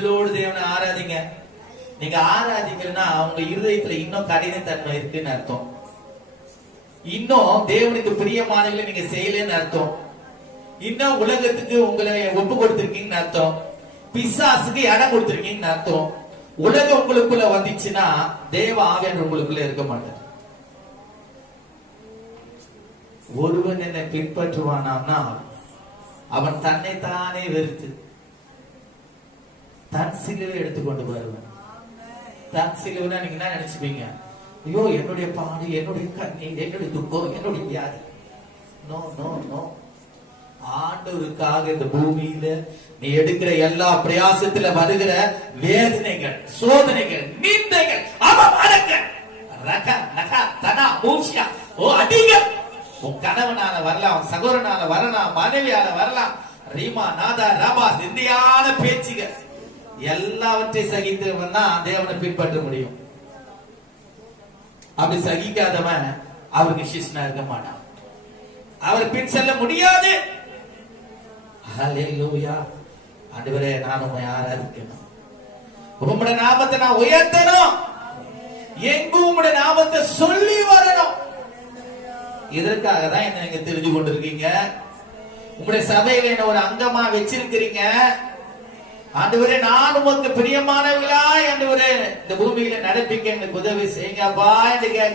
தேவனை ஆராதிங்க. நீங்க ஆராதிங்கன்னா உங்க இருதயத்துல இன்னும் கடினத்தன்மை இருக்குன்னு அர்த்தம். இன்னும் தேவனுக்கு பிரியமானவர்களை நீங்க செய்யலன்னு அர்த்தம். இன்னும் உலகத்துக்கு உங்களை ஒப்பு கொடுத்திருக்கீங்கன்னு அர்த்தம். பிசாசுக்கு இடம் கொடுத்திருக்கீங்கன்னு அர்த்தம். உலகம் உங்களுக்குள்ள வந்துச்சுன்னா தேவ ஆவியானவர் உங்களுக்குள்ள இருக்க மாட்டார். ஒருவன் என்னை பின்பற்றுவானா அவன் தன்னை தானே வெறுத்து தன் சிலுவை எடுத்துக்கொண்டு வருவேன். தன் சிலுவைனா நீங்க என்ன நினைச்சுப்பீங்க? ஐயோ என்னுடைய பாடு, என்னுடைய கண்ணீர், என்னுடைய துக்கம், என்னுடைய வியாதி. No no no. ஆண்டவருக்காக இந்த பூமியில நீ எடுக்கிற எல்லா பிரயாசத்துல வருகிற வேதனைகள், சோதனைகள், நிந்தைகள், அவமானங்கள், அதிகம் உன் கணவனால வரலாம், சகோதரனால வரலாம், மனைவியால வரலாம், ரீமா நாதா ரபா நிந்தையான பேச்சுகள் எல்லாவற்றையும் சகித்தவன் தான் தேவனை பின்பற்ற முடியும். அப்படி சகிக்காதவன் அவருக்கு சிஷ்யனா இருக்க மாட்டான். அவர் பின் செல்ல முடியாது. ஹல்லேலூயா. ஆண்டவரே, நான் உம்மை ஆராதிக்கணும். உம்முடைய நாமத்தை நான் உயர்த்தணும். எங்கும் உம்முடைய நாமத்தை சொல்லி வரணும். இதற்காக தான் என்ன நீங்க தெரிஞ்சு கொண்டிருக்கீங்க. உங்களுடைய சபையில என்ன ஒரு அங்கமா வச்சிருக்கிறீங்க. ஆண்டவரே, நான் உமக்கு பிரியமானவர்களா ஆண்டவரே இந்த பூமியில நடப்பிக்க எனக்கு உதவி செய்யுங்கப்பா என்று கேட்க